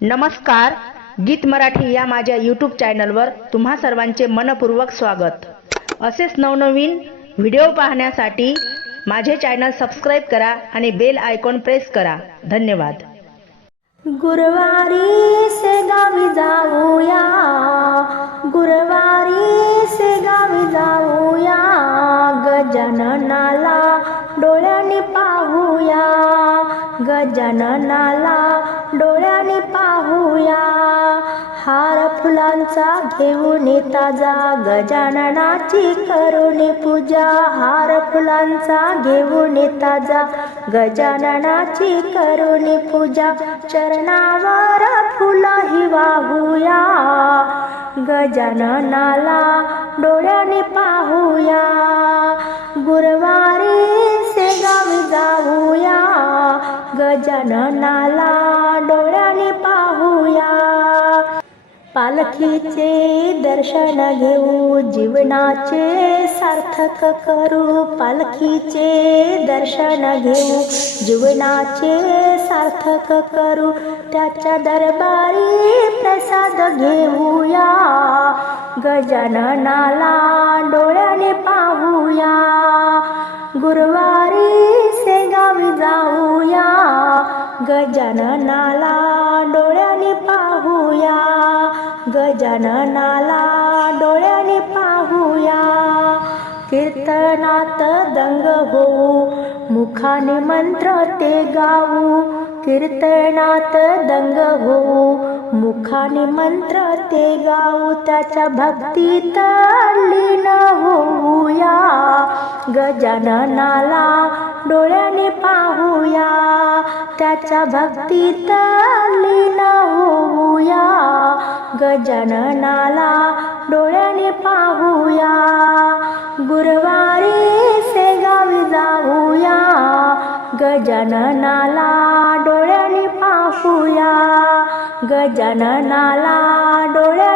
नमस्कार गीत मराठी या माझ्या यूट्यूब चॅनलवर तुम्हा सर्वांचे मनपूर्वक स्वागत. असेच नवनवीन व्हिडिओ पाहण्यासाठी माझे चॅनल सबस्क्राईब करा आणि बेल आयकॉन प्रेस करा. धन्यवाद. गुरुवारी से गावी जाऊया. गुरुवारी से गावी जाऊया. गजाननाला डोळ्यांनी पाहूया. गजाननाला डोळ्याने पाहूया. हार फुलांचा घेऊन ताजा गजाननाची करुणी पूजा. हार फुलांचा घेऊन ताजा गजाननाची करुणी पूजा. चरणावर फुलही वाहूया. गजाननाला डोळ्याने पाहूया. गुरुवारी जननाला डोळ्याने पाहूया. पालखीचे दर्शन घेऊ जीवनाचे सार्थक करू. पालखीचे दर्शन घेऊ जीवनाचे सार्थक करू. त्याच्या दरबारी प्रसाद घेऊया. गजाननाला डोळ्याने पाहूया. गुरुवारी से गावी जाऊया. गजाननाला डोळ्याने पाहूया. गजाननाला डोळ्याने पाहूया. कीर्तनात दंग होऊ. मुखाने मंत्र ते गाऊ. कीर्तनात दंग होऊ. मुखाने मंत्र ते गाऊ. त्याच्या भक्तीत लीन होऊया. गजाननाला डोळ्याने पाहूया. त्याच्या भक्तीत लीन होऊया. गजाननाला डोळ्याने पाहूया. गुरुवारी सेगावी जाऊया. गजाननाला डोळ्याने पाहूया. गजाननाला डोळ्या